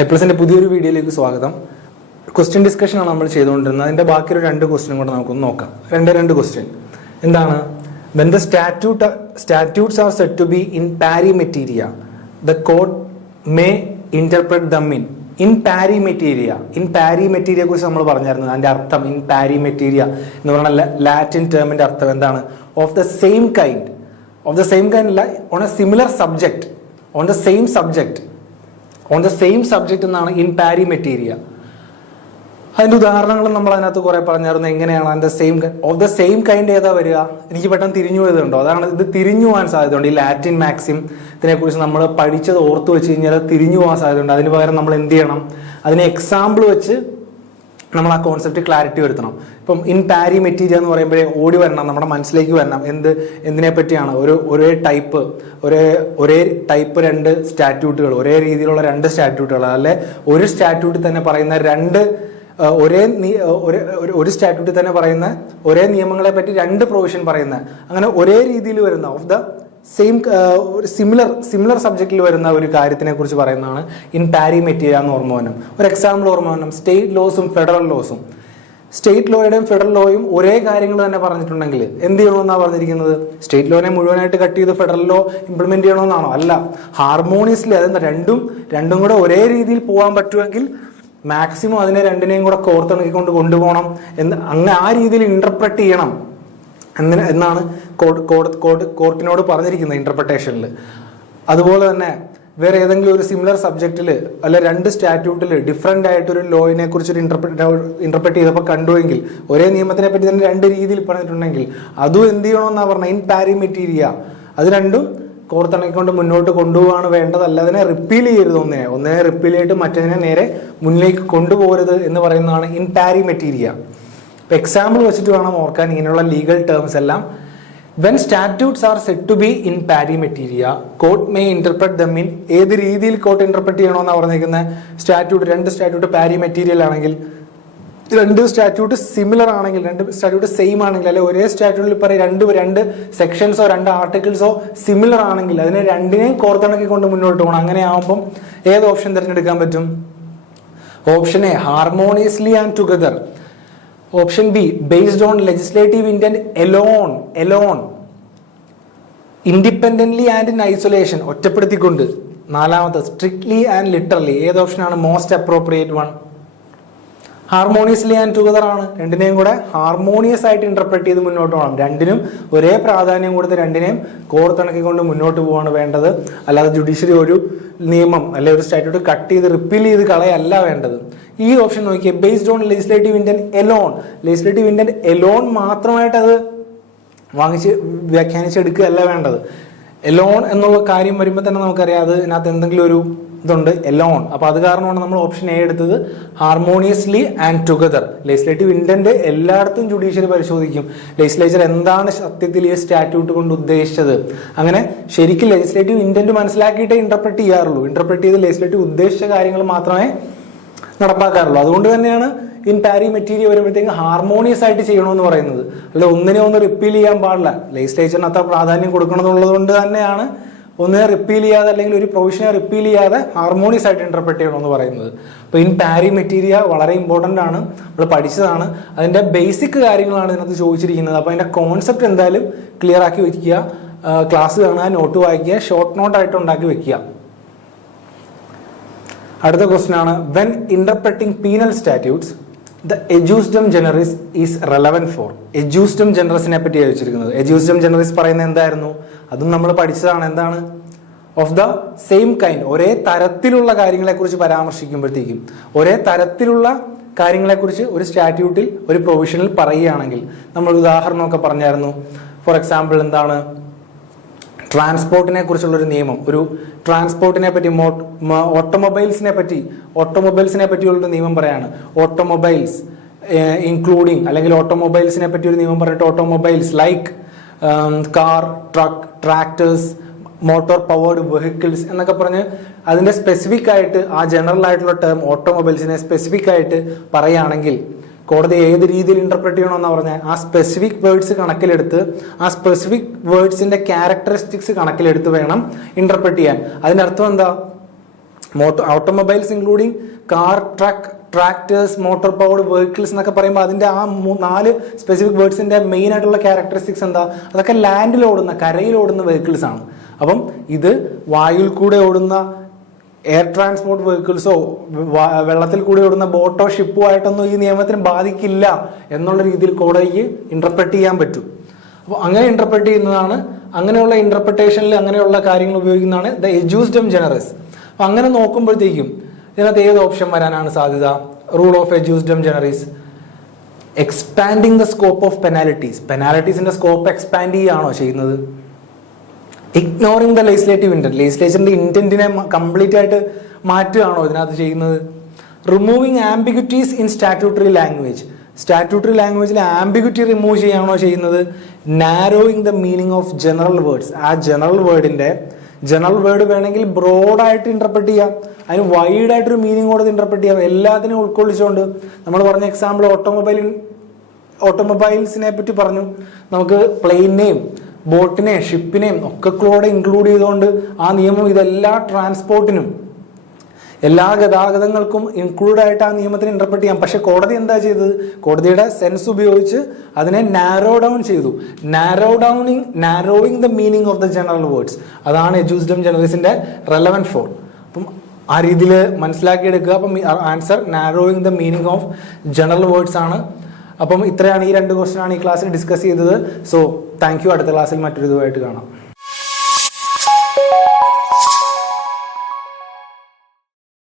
ഐപ്ലസിന്റെ പുതിയൊരു വീഡിയോയിലേക്ക് സ്വാഗതം. ക്വസ്റ്റ്യൻ ഡിസ്കഷൻ ആണ് നമ്മൾ ചെയ്തുകൊണ്ടിരുന്നത്. അതിന്റെ ബാക്കി ഒരു 2 ക്വസ്റ്റ്യൻ കൂടെ നമുക്കൊന്ന് നോക്കാം. രണ്ട് ക്വസ്റ്റ്യൻ എന്താണ്? When the statutes are said to be in pari materia, the court may interpret them in pari materia. In pari materia കുറിച്ച് നമ്മൾ പറഞ്ഞായിരുന്നു. അതിന്റെ അർത്ഥം in pari materia എന്ന് പറഞ്ഞ ലാറ്റിൻ ടേമിന്റെ അർത്ഥം എന്താണ്? Of the same kind അല്ല, on a similar subject, on the same subject എന്നാണ് in pari materia. അതിന്റെ ഉദാഹരണങ്ങൾ നമ്മൾ അതിനകത്ത് കുറെ പറഞ്ഞായിരുന്നു. എങ്ങനെയാണ് അതിന്റെ ഓഫ് ദ സെയിം കൈൻഡ് ഏതാ വരിക? എനിക്ക് പെട്ടെന്ന് തിരിഞ്ഞു പോയതുണ്ടോ? അതാണ് ഇത് തിരിഞ്ഞു പോകാൻ സാധ്യതയുണ്ട്. ഈ ലാറ്റിൻ മാക്സിം ഇതിനെക്കുറിച്ച് നമ്മൾ പഠിച്ചത് ഓർത്തു വെച്ച് കഴിഞ്ഞാൽ തിരിഞ്ഞു പോകാൻ സാധ്യതയുണ്ട്. അതിന് പകരം നമ്മൾ എന്ത് ചെയ്യണം? അതിനെ എക്സാമ്പിൾ വെച്ച് നമ്മൾ ആ കോൺസെപ്റ്റ് ക്ലാരിറ്റി വരുത്തണം. ഇപ്പം ഇൻ പാരി മെറ്റീരിയ എന്ന് പറയുമ്പോഴേ ഓടി വരണം, നമ്മുടെ മനസ്സിലേക്ക് വരണം എന്തിനെ പറ്റിയാണ്. ഒരേ ടൈപ്പ് 2 സ്റ്റാറ്റ്യൂട്ടുകൾ, ഒരേ രീതിയിലുള്ള 2 സ്റ്റാറ്റ്യൂട്ടുകൾ, അല്ലെ ഒരു സ്റ്റാറ്റ്യൂട്ടിൽ തന്നെ പറയുന്ന ഒരു സ്റ്റാറ്റ്യൂട്ടിൽ തന്നെ പറയുന്ന ഒരേ നിയമങ്ങളെ പറ്റി 2 പ്രൊവിഷൻ പറയുന്ന, അങ്ങനെ ഒരേ രീതിയിൽ വരുന്ന ഓഫ് ദ സെയിം സിമിലർ സബ്ജക്റ്റിൽ വരുന്ന ഒരു കാര്യത്തിനെ കുറിച്ച് പറയുന്നതാണ് ഇൻ പാരി മെറ്റീരിയ എന്ന് ഓർമ്മ വരണം. ഒരു എക്സാമ്പിൾ ഓർമ്മ വരണം. സ്റ്റേറ്റ് ലോസും ഫെഡറൽ ലോസും, സ്റ്റേറ്റ് ലോയുടെയും ഫെഡറൽ ലോയും ഒരേ കാര്യങ്ങൾ തന്നെ പറഞ്ഞിട്ടുണ്ടെങ്കിൽ എന്ത് ചെയ്യണമെന്നാണ് പറഞ്ഞിരിക്കുന്നത്? സ്റ്റേറ്റ് ലോനെ മുഴുവനായിട്ട് കട്ട് ചെയ്ത് ഫെഡറൽ ലോ ഇംപ്ലിമെന്റ് ചെയ്യണമെന്നാണോ? അല്ല, ഹാർമോണിയസ്ലി അതെന്താ രണ്ടും കൂടെ ഒരേ രീതിയിൽ പോകാൻ പറ്റുമെങ്കിൽ മാക്സിമം അതിനെ രണ്ടിനെയും കൂടെ കോർത്തിണക്കിക്കൊണ്ട് കൊണ്ടുപോകണം അങ്ങനെ ആ രീതിയിൽ ഇന്റർപ്രറ്റ് ചെയ്യണം എന്നാണ് കോർട്ടിനോട് പറഞ്ഞിരിക്കുന്നത് ഇന്റർപ്രിട്ടേഷനിൽ. അതുപോലെ തന്നെ വേറെ ഏതെങ്കിലും ഒരു സിമിലർ സബ്ജക്റ്റിൽ അല്ല 2 സ്റ്റാറ്റ്യൂട്ടിൽ ഡിഫറെന്റ് ആയിട്ടൊരു ലോയിനെ കുറിച്ച് ഇന്റർപ്രറ്റ് ചെയ്തപ്പോൾ കണ്ടുവെങ്കിൽ, ഒരേ നിയമത്തിനെ പറ്റി തന്നെ 2 രീതിയിൽ പറഞ്ഞിട്ടുണ്ടെങ്കിൽ അതും എന്ത് ചെയ്യണമെന്നാണ് പറഞ്ഞത്? In pari materia. അത് രണ്ടും കോർത്തിണക്കിക്കൊണ്ട് മുന്നോട്ട് കൊണ്ടുപോവാണ് വേണ്ടത്. അല്ല അതിനെ റിപ്പീൽ ചെയ്യരുത്. ഒന്നിനെ റിപ്പീൽ ചെയ്തിട്ട് മറ്റതിനെ നേരെ മുന്നിലേക്ക് കൊണ്ടുപോകരുത് എന്ന് പറയുന്നതാണ് ഇൻ പാരി മെറ്റീരിയ. ഇപ്പൊ എക്സാമ്പിൾ വെച്ചിട്ട് വേണം ഓർക്കാൻ ഇങ്ങനെയുള്ള ലീഗൽ ടേംസ് എല്ലാം. When statutes are set to be in pari materia, court may interpret them in. ഏത് രീതിയിൽ കോർട്ട് ഇന്റർപ്രറ്റ് ചെയ്യണമെന്നാണ് പറഞ്ഞിരിക്കുന്നത്? 2 സ്റ്റാറ്റ്യൂട്ട് പാരി മെറ്റീരിയൽ ആണെങ്കിൽ, 2 സ്റ്റാറ്റ്യൂട്ട് സിമിലർ ആണെങ്കിൽ, 2 സ്റ്റാറ്റ്യൂട്ട് സെയിം ആണെങ്കിൽ, അല്ലെ ഒരേ സ്റ്റാറ്റ്യൂട്ടിൽ പറയും 2 സെക്ഷൻസോ 2 ആർട്ടിക്കിൾസോ സിമിലർ ആണെങ്കിൽ അതിനെ രണ്ടിനെയും കോർത്തിണക്കിക്കൊണ്ട് മുന്നോട്ട് പോകണം. അങ്ങനെ ആവുമ്പം ഏത് ഓപ്ഷൻ തിരഞ്ഞെടുക്കാൻ പറ്റും? Option A, harmoniously and together. Option B, based on legislative intent alone. Independently and in isolation, ഒറ്റപ്പെടുത്തിക്കൊണ്ട്. 4ാമത്തെ, സ്ട്രിക്ട്ലി ആൻഡ് ലിറ്ററലി. ഏത് ഓപ്ഷനാണ് most appropriate one? Harmoniously and together ആണ്. രണ്ടിനെയും കൂടെ ഹാർമോണിയസ് ആയിട്ട് ഇന്റർപ്രറ്റ് ചെയ്ത് മുന്നോട്ട് പോകണം. രണ്ടിനും ഒരേ പ്രാധാന്യം കൊടുത്ത് രണ്ടിനെയും കോർത്തിണക്കിക്കൊണ്ട് മുന്നോട്ട് പോവാണ് വേണ്ടത്. അല്ലാതെ ജുഡീഷ്യറി ഒരു നിയമം അല്ലെ ഒരു സ്റ്റാറ്റ്യൂട്ട് കട്ട് ചെയ്ത് റിപ്പീൽ ചെയ്ത് കളയല്ല വേണ്ടത്. ഈ ഓപ്ഷൻ നോക്കിയേ, based on legislative intent alone. Legislative intent alone മാത്രമായിട്ട് അത് വ്യാഖ്യാനിച്ചെടുക്കുകയല്ല വേണ്ടത്. എലോൺ എന്നുള്ള കാര്യം വരുമ്പോൾ തന്നെ നമുക്കറിയാം അതിനകത്ത് എന്തെങ്കിലും ഒരു ഇതുണ്ട്, എലോൺ. അപ്പൊ അത് കാരണമാണ് നമ്മൾ ഓപ്ഷൻ എ എടുത്തത്, harmoniously and together. Legislative intent എല്ലായിടത്തും ജുഡീഷ്യറി പരിശോധിക്കും. ലെജിസ്ലേച്ചർ എന്താണ് സത്യത്തിൽ ഈ സ്റ്റാറ്റ്യൂട്ട് കൊണ്ട് ഉദ്ദേശിച്ചത്. അങ്ങനെ ശരിക്കും ലെജിസ്ലേറ്റീവ് ഇന്റന്റ് മനസ്സിലാക്കിയിട്ടേ ഇന്റർപ്രറ്റ് ചെയ്യാറുള്ളൂ. ഇന്റർപ്രറ്റ് ചെയ്ത് ലെജിസ്ലേറ്റീവ് ഉദ്ദേശിച്ച കാര്യങ്ങൾ മാത്രമേ നടപ്പാക്കാറുള്ളൂ. അതുകൊണ്ട് തന്നെയാണ് ഇൻ പാരി മെറ്റീരിയ വരുമ്പോഴത്തേക്ക് ഹാർമോണിയസ് ആയിട്ട് ചെയ്യണമെന്ന് പറയുന്നത്. അല്ല ഒന്നിനെ ഒന്ന് റിപ്പീൽ ചെയ്യാൻ പാടില്ല. ലെജിസ്ലേച്ചറിന് അത്ര പ്രാധാന്യം കൊടുക്കണമെന്നുള്ളത് കൊണ്ട് തന്നെയാണ് ഒന്നിനെ റിപ്പീൽ ചെയ്യാതെ അല്ലെങ്കിൽ ഒരു പ്രൊവിഷനെ റിപ്പീൽ ചെയ്യാതെ ഹാർമോണിയസ് ആയിട്ട് ഇന്റർപ്രറ്റ് ചെയ്യണമെന്ന് പറയുന്നത്. അപ്പോൾ ഇൻ പാരി മെറ്റീരിയ വളരെ ഇമ്പോർട്ടൻ്റ് ആണ്, നമ്മൾ പഠിച്ചതാണ്. അതിന്റെ ബേസിക് കാര്യങ്ങളാണ് ഇതിനകത്ത് ചോദിച്ചിരിക്കുന്നത്. അപ്പോൾ അതിന്റെ കോൺസെപ്റ്റ് എന്തായാലും ക്ലിയർ ആക്കി വെക്കുക. ക്ലാസ് കാണുക, നോട്ട് വായിക്കുക, ഷോർട്ട് നോട്ടായിട്ട് ഉണ്ടാക്കി വെക്കുക. അടുത്ത ക്വസ്റ്റ്യൻ ആണ്, when interpreting penal statutes the ejusdem generis is relevant for. Ejusdem ജനറസിനെ പറ്റി ചോദിച്ചിരിക്കുന്നത്. എജൂസ്ഡം ജനറിസ് പറയുന്നത് എന്തായിരുന്നു? അതും നമ്മൾ പഠിച്ചതാണ്. എന്താണ്? ഓഫ് ദ സെയിം കൈൻഡ്, ഒരേ തരത്തിലുള്ള കാര്യങ്ങളെ കുറിച്ച് പരാമർശിക്കുമ്പോഴത്തേക്കും, ഒരേ തരത്തിലുള്ള കാര്യങ്ങളെക്കുറിച്ച് ഒരു സ്റ്റാറ്റ്യൂട്ടിൽ ഒരു പ്രൊവിഷനിൽ പറയുകയാണെങ്കിൽ, നമ്മൾ ഉദാഹരണമൊക്കെ പറഞ്ഞായിരുന്നു. ഫോർ എക്സാമ്പിൾ എന്താണ്? ട്രാൻസ്പോർട്ടിനെ കുറിച്ചുള്ളൊരു നിയമം, ഒരു ട്രാൻസ്പോർട്ടിനെ പറ്റി, ഓട്ടോമൊബൈൽസിനെ പറ്റിയുള്ളൊരു നിയമം പറയാണ്. ഓട്ടോമൊബൈൽസ് ഇൻക്ലൂഡിങ്, അല്ലെങ്കിൽ ഓട്ടോമൊബൈൽസിനെ പറ്റി ഒരു നിയമം പറഞ്ഞിട്ട് automobiles like car, truck, tractors, motor powered vehicles എന്നൊക്കെ പറഞ്ഞ് അതിന്റെ സ്പെസിഫിക് ആയിട്ട് ആ ജനറൽ ആയിട്ടുള്ള ടേം ഓട്ടോമൊബൈൽസിനെ സ്പെസിഫിക് ആയിട്ട് പറയുകയാണെങ്കിൽ കോടതി ഏത് രീതിയിൽ ഇന്റർപ്രറ്റ് ചെയ്യണമെന്നാണ് പറഞ്ഞത്? ആ സ്പെസിഫിക് വേർഡ്സ് കണക്കിലെടുത്ത്, ആ സ്പെസിഫിക് വേർഡ്സിന്റെ ക്യാരക്ടറിസ്റ്റിക്സ് കണക്കിലെടുത്ത് വേണം ഇന്റർപ്രറ്റ് ചെയ്യാൻ. അതിനർത്ഥം എന്താ? Automobiles including car, truck, tractors, motor powered vehicles എന്നൊക്കെ പറയുമ്പോൾ അതിൻ്റെ ആ 4 സ്പെസിഫിക് വേർഡ്സിൻ്റെ മെയിൻ ആയിട്ടുള്ള ക്യാരക്ടറിസ്റ്റിക്സ് എന്താ? അതൊക്കെ ലാൻഡിൽ ഓടുന്ന, കരയിൽ ഓടുന്ന വെഹിക്കിൾസ് ആണ്. അപ്പം ഇത് വായുവിൽ കൂടെ ഓടുന്ന എയർ ട്രാൻസ്പോർട്ട് വെഹിക്കിൾസോ വെള്ളത്തിൽ കൂടി ഓടുന്ന ബോട്ടോ ഷിപ്പോ ആയിട്ടൊന്നും ഈ നിയമത്തിന് ബാധിക്കില്ല എന്നുള്ള രീതിയിൽ കോടതിക്ക് ഇന്റർപ്രറ്റ് ചെയ്യാൻ പറ്റും. അപ്പോൾ അങ്ങനെ ഇന്റർപ്രറ്റ് ചെയ്യുന്നതാണ്, അങ്ങനെയുള്ള ഇന്റർപ്രിട്ടേഷനിൽ അങ്ങനെയുള്ള കാര്യങ്ങൾ ഉപയോഗിക്കുന്നതാണ് ദ എജ്യൂസ്ഡം ജനറസ്. അപ്പം അങ്ങനെ നോക്കുമ്പോഴത്തേക്കും ഇതിനകത്ത് ഏത് ഓപ്ഷൻ വരാനാണ് സാധ്യത? Rule of ejusdem generis. Expanding the scope of penalties. പെനാലിറ്റീസിന്റെ സ്കോപ്പ് എക്സ്പാൻഡ് ചെയ്യുകയാണോ ചെയ്യുന്നത്? Ignoring the legislative intent. ലെജിസ്ലേച്ചറിന്റെ ഇന്റന്റിനെ കംപ്ലീറ്റ് ആയിട്ട് മാറ്റുകയാണോ ഇതിനകത്ത് ചെയ്യുന്നത്? Removing ambiguities in statutory language. Statutory ലാംഗ്വേജിൽ ആംബിഗ്വിറ്റി റിമൂവ് ചെയ്യുകയാണോ ചെയ്യുന്നത്? Narrowing the meaning of general words. ആ ജനറൽ വേർഡ് വേണമെങ്കിൽ ബ്രോഡായിട്ട് ഇന്റർപ്രറ്റ് ചെയ്യാം, അതിന് വൈഡ് ആയിട്ടൊരു മീനിങ് കൊടുത്ത് ഇന്റർപ്രറ്റ് ചെയ്യാം, എല്ലാത്തിനും ഉൾക്കൊള്ളിച്ചുകൊണ്ട്. നമ്മൾ പറഞ്ഞ എക്സാമ്പിൾ ഓട്ടോമൊബൈൽസിനെ പറ്റി പറഞ്ഞു. നമുക്ക് പ്ലെയിനെയും ബോട്ടിനെയും ഷിപ്പിനെയും ഒക്കെ കൂടെ ഇൻക്ലൂഡ് ചെയ്തുകൊണ്ട് ആ നിയമം ഇതെല്ലാ ട്രാൻസ്പോർട്ടിനും എല്ലാ ഗതാഗതങ്ങൾക്കും ഇൻക്ലൂഡ് ആയിട്ട് ആ നിയമത്തിന് ഇന്റർപ്രറ്റ് ചെയ്യാം. പക്ഷെ കോടതി എന്താ ചെയ്തത്? കോടതിയുടെ സെൻസ് ഉപയോഗിച്ച് അതിനെ നാരോ ഡൗൺ ചെയ്തു. Narrowing the meaning of the general words. അതാണ് എജ്യൂസ്ഡം ജനറീസിന്റെ റെലവൻറ്റ് ഫോർ. അപ്പം ആ രീതിയിൽ മനസ്സിലാക്കിയെടുക്കുക. അപ്പം answer narrowing the meaning of general words ആണ്. അപ്പം ഇത്രയാണ്, ഈ 2 ക്വസ്റ്റ്യൻ ആണ് ഈ ക്ലാസ്സിൽ ഡിസ്കസ് ചെയ്തത്. So thank you. അടുത്ത ക്ലാസ്സിൽ മറ്റൊരു ഇതുമായിട്ട് കാണാം.